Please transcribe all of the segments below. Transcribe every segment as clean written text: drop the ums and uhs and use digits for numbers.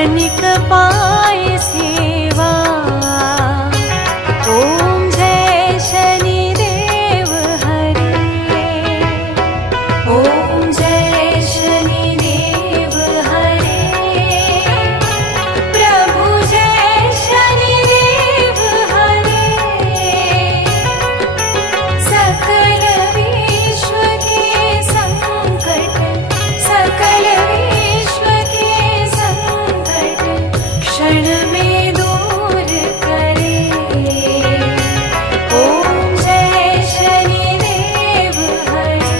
क्षणिक पाए सेवा। ओम जय शनिदेव हरे। ओम जय शनिदेव हरे। प्रभु जय शनिदेव हरे। सकल विश्व के संकट, सकल विश्व के संकट क्षण में दूर करे। ओम जय शनिदेव हरे।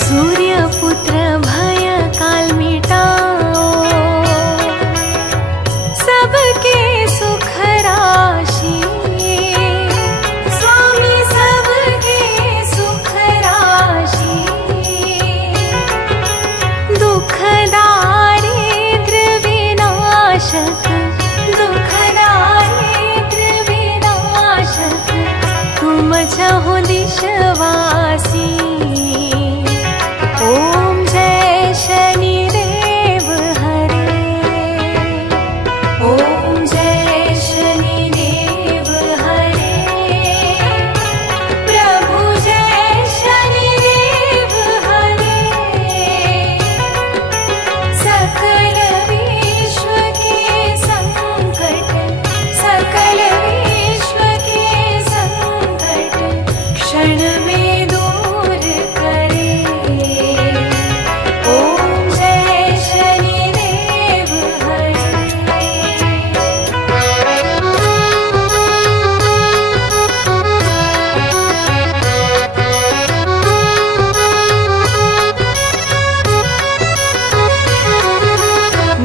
सूर्यपुत्र भय काल मिटाओ, सबके सुख राशि। स्वामी सबके सुख राशि। दुख दारिद्र विनाशक, दुख दारिद्र विनाशक तुम छहो दिशवासी। ओम जय शनिदेव हरे। ओम जय शनिदेव हरे। प्रभु जय शनिदेव हरे। सकल विश्व के संकट, सकल विश्व के संकट क्षण में दूर करे। ओम जय शनिदेव हरे।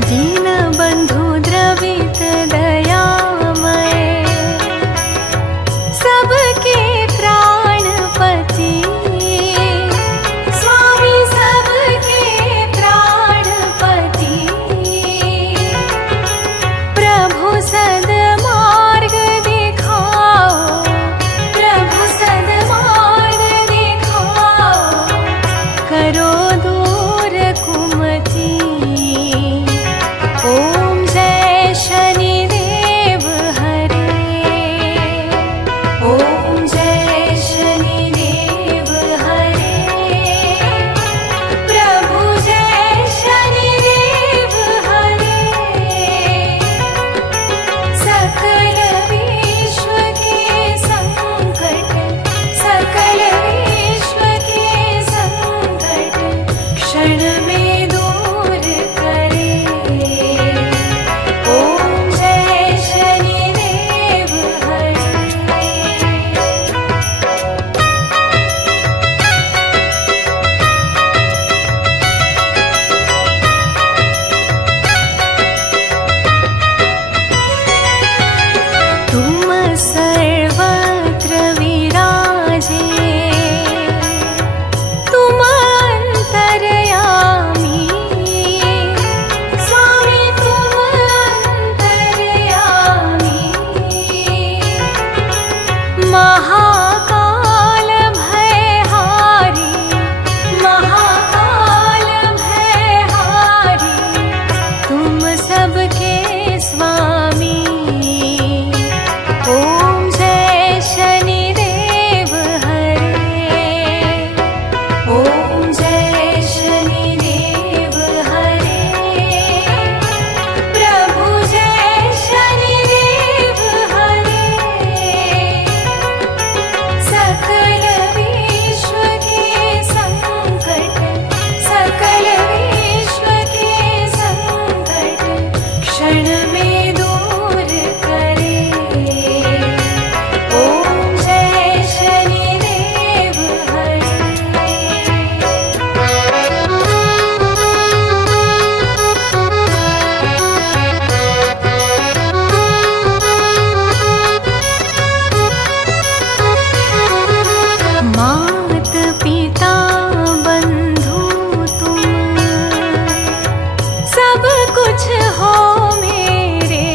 दीन बंधु द्रवित दयामय, सबके प्राणपति। स्वामी सबके प्राणपति। प्रभु सद्मार्ग दिखाओ, प्रभु सद्मार्ग दिखाओ। करो दूर कुमति। ओम जय शनिदेव हरे। ओम जय शनिदेव हरे। प्रभु जय शनिदेव हरे। सकल विश्व के संकट, सकल विश्व के संकट क्षण में दूर करे। ओम जय शनिदेव हरे। तुम सर्वत्र विराजे, तुम अंतर्यामी। स्वामी तुम अंतर्यामी। महाकाल भयहारी, महाकाल भयहारी तुम सबके स्वामी। ओम जय शनिदेव हरे। ओम जय शनिदेव हरे। प्रभु जय शनिदेव हरे। सकल विश्व के संकट, सकल विश्व के संकट क्षण में दूर करे। ओम जय शनिदेव हरे। मात पिता बंधु तुम सब कुछ हो मेरे।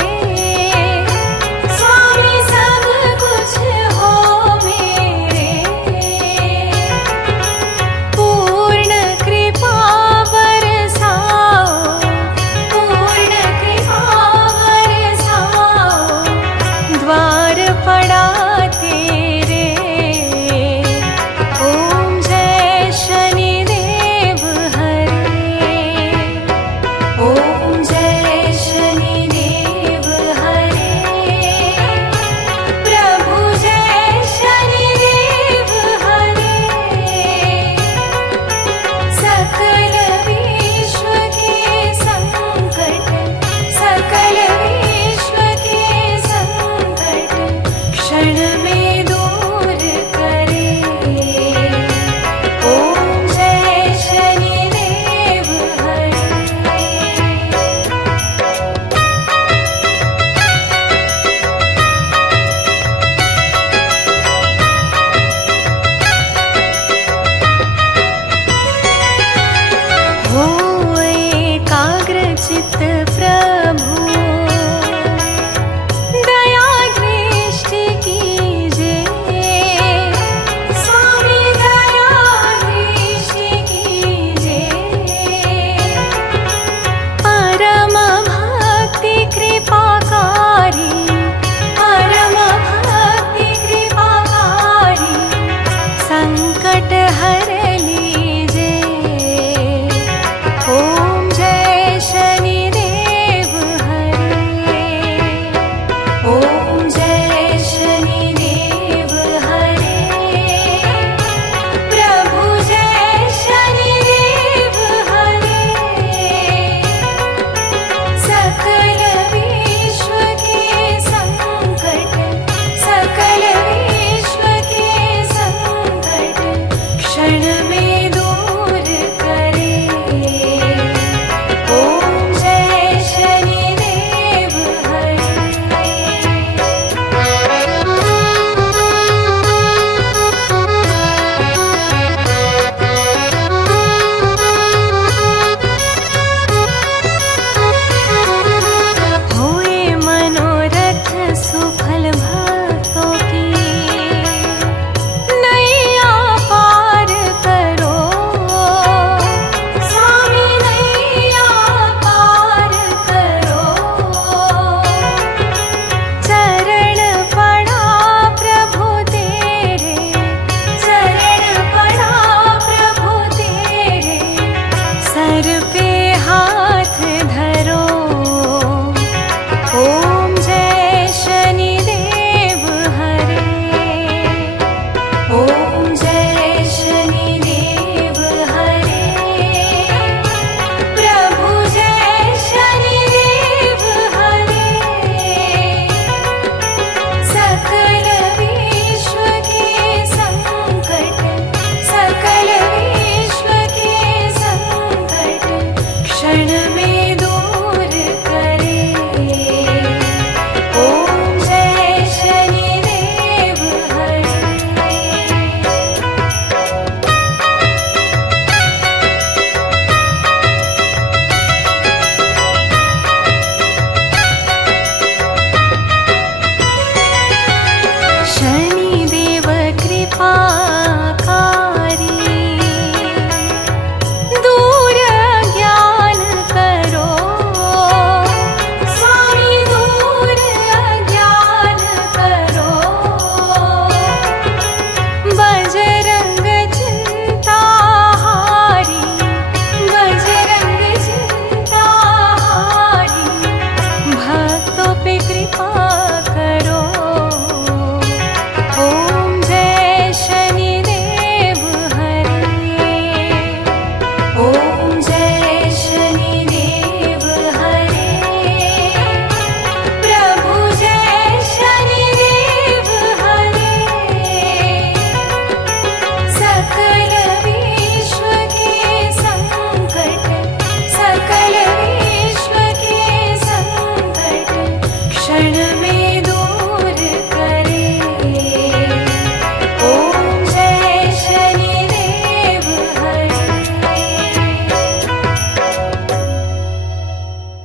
चित